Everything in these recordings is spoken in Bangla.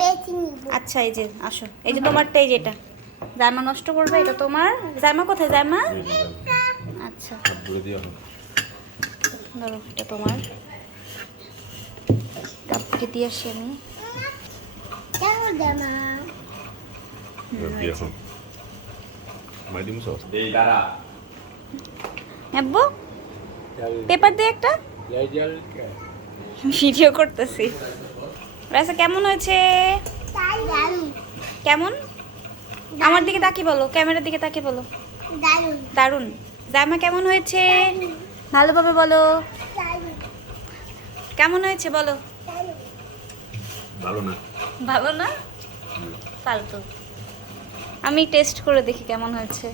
বেশি নিব। আচ্ছা এই যে আসো, এই যে তোমারটাই, যেটা জামা নষ্ট করবে এটা তোমার। জামা কোথায় জামা? আচ্ছা ধরো, এটা তোমার। কাপকে দিয়ে আসি আমি। কেন জামা? আব্বু পেপার দিয়ে একটা ভিডিও করতেছি। রাসা কেমন হয়েছে? দারুন। কেমন? আমার দিকে তাকিয়ে বলো, ক্যামেরার দিকে তাকিয়ে বলো। দারুন। দারুন। জামা কেমন হয়েছে? ভালোভাবে বলো। দারুন। কেমন হয়েছে বলো। ভালো না। ভালো না? ফালতু। আমি টেস্ট করে দেখি কেমন হয়েছে।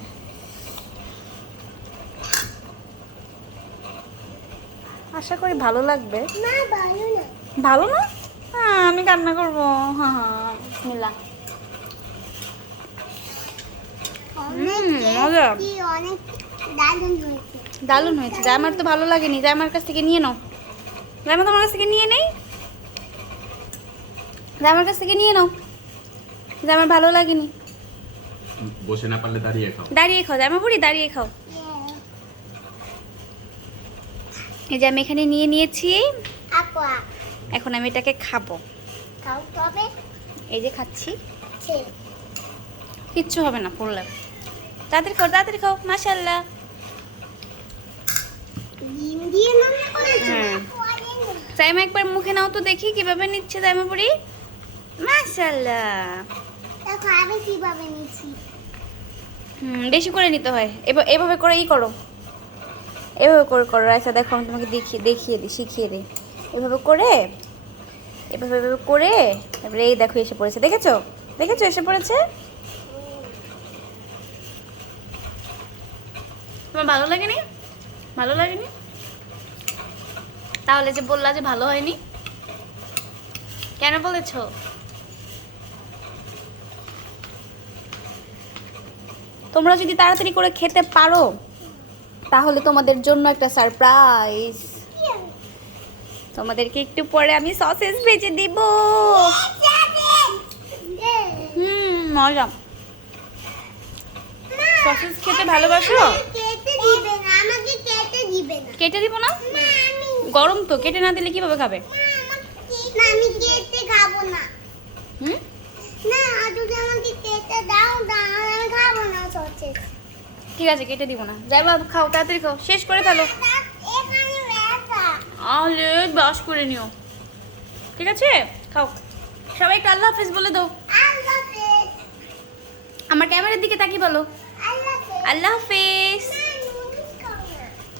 আশা করি ভালো লাগবে। না ভালো না। ভালো না? হ্যাঁ আমি কান্না করবো। হ্যাঁ হ্যাঁ বিসমিল্লাহ। অনেক মজা। টেস্টি, অনেক দারুন হয়েছে। দারুণ হয়েছে। জামার তো ভালো লাগেনি, জামার কাছ থেকে নিয়ে নাও। জামা তোমার কাছ থেকে নিয়ে নেই, জামার কাছ থেকে নিয়ে নাও। জামার ভালো লাগেনি। বসে না পারলে দাঁড়িয়ে খাও। দাঁড়িয়ে খাও জামা পড়ি, দাঁড়িয়ে খাও। এই যে আমি এখানে নিয়ে নিয়েছি, আপা এখন আমি এটাকে খাবো। খাও তবে এই যে খাচ্ছি, ছে কিচ্ছু হবে না পড়লে। তাড়াতাড়ি খাও, তাড়াতাড়ি খাও। মাশাআল্লাহ। ডিম দিয়ে নাম করেছে। হ্যাঁ। জাইমা একবার মুখে নাও তো দেখি কিভাবে নিচ্ছে জাইমা পড়ি। মাশাআল্লাহ। দেখো আমি কিভাবে নিচ্ছি। বেশি করে নিতে হয়। এভাবে করে করো, এভাবে করে করো। আচ্ছা দেখো আমি তোমাকে দেখিয়ে দিই, শিখিয়ে দিই। এভাবে করে, এভাবে করে, তারপরে এই দেখো এসে পড়েছে। দেখেছো? দেখেছো এসে পড়েছে? তোমার ভালো লাগেনি? ভালো লাগেনি? তাহলে যে বললা যে ভালো হয়নি, কেন বলেছো? তোমরা যদি তাড়াতাড়ি করে খেতে পারো তাহলে তোমাদের জন্য একটা সারপ্রাইজ। তোমাদেরকে একটু পরে আমি সসেজ ভেজে দিব। মজা। সসেজ খেতে ভালোবাসো? কেটে দিবে না, আমাকে কেটে দিবে না। কেটে দিব না? না আমি গরম তো, কেটে না দিলে কিভাবে খাবে? না আমি কেটে খাবো না। হুম না যদি আমাকে কেটে দাও তাহলে আমি খাবো না সসেজ। ঠিক আছে কেটে দিব না। যাই বাবা খাও, তাড়াতাড়ি খাও, শেষ করে ফেলো। এখানে ব্যথা। আলে বাস করে নিও। ঠিক আছে খাও। সবাইকে আল্লাহ হাফেজ বলে দাও। আল্লাহ হাফেজ। আমার ক্যামেরার দিকে তাকিয়ে বলো আল্লাহ হাফেজ। আল্লাহ হাফেজ।